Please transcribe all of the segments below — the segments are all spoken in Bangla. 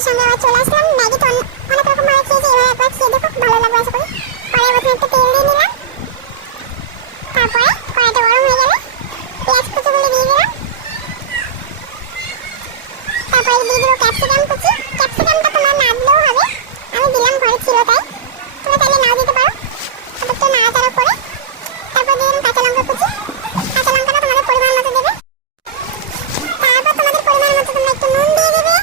তোমাদের সঙ্গে আবার চলে আসলাম। ম্যাগি তো অনেক রকম ভাবে খেয়েছি, এবার একবার খেয়ে দেখো, ভালো লাগবে আশা করি। কড়াই প্রথমে একটু তেল দিয়ে নিলাম, তারপরে কড়াইটা গরম হয়ে গেলে পেঁয়াজ কুচিগুলো দিয়ে দিলাম, তারপরে দিয়ে দিল ক্যাপসিকাম কুচি। ক্যাপসিকামটা তোমার না দিলেও হবে, আমি দিলাম, ঘরে ছিল তাই, তোমরা চাইলে নাও দিতে পারো। একটু নাড়াচাড়া করে তারপর দিয়ে দিলাম কাঁচা লঙ্কা কুচি। কাঁচা লঙ্কাটা তোমাদের পরিমাণ মতো দেবে, তারপর তোমাদের পরিমাণ মতো তোমরা একটু নুন দিয়ে দেবে।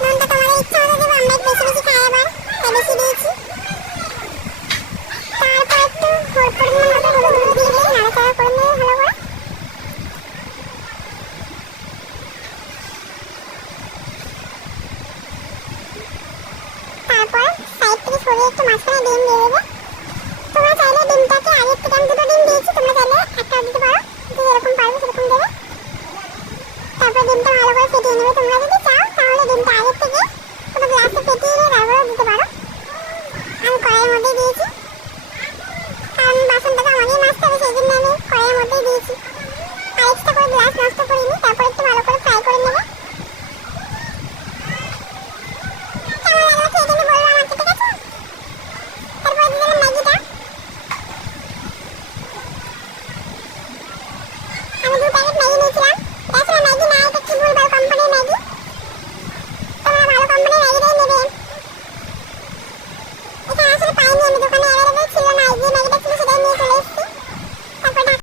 নুনটা তোমাদের ইচ্ছা মতো দেবে, আমরা একটু বেশি বেশি খাই আবার, তাই বেশি দিয়েছি। তারপর একটু পরিমাণ মতো হলুদ দিয়ে দিয়ে নাড়াচাড়া করে নিয়ে ভালো করে। তারপর সাইড থেকে সরিয়ে একটু মাঝখানে ডিম দিয়ে দেবে। তোমরা চাইলে ডিমটাকে আগের থেকে আমি দুটো ডিম দিয়েছি, তোমরা চাইলে একটাও দিতে পারো, যে যেরকম পারবে সেরকম দেবে। তারপর ডিমটা ভালো করে ফেটিয়ে নেবে। তোমরা যদি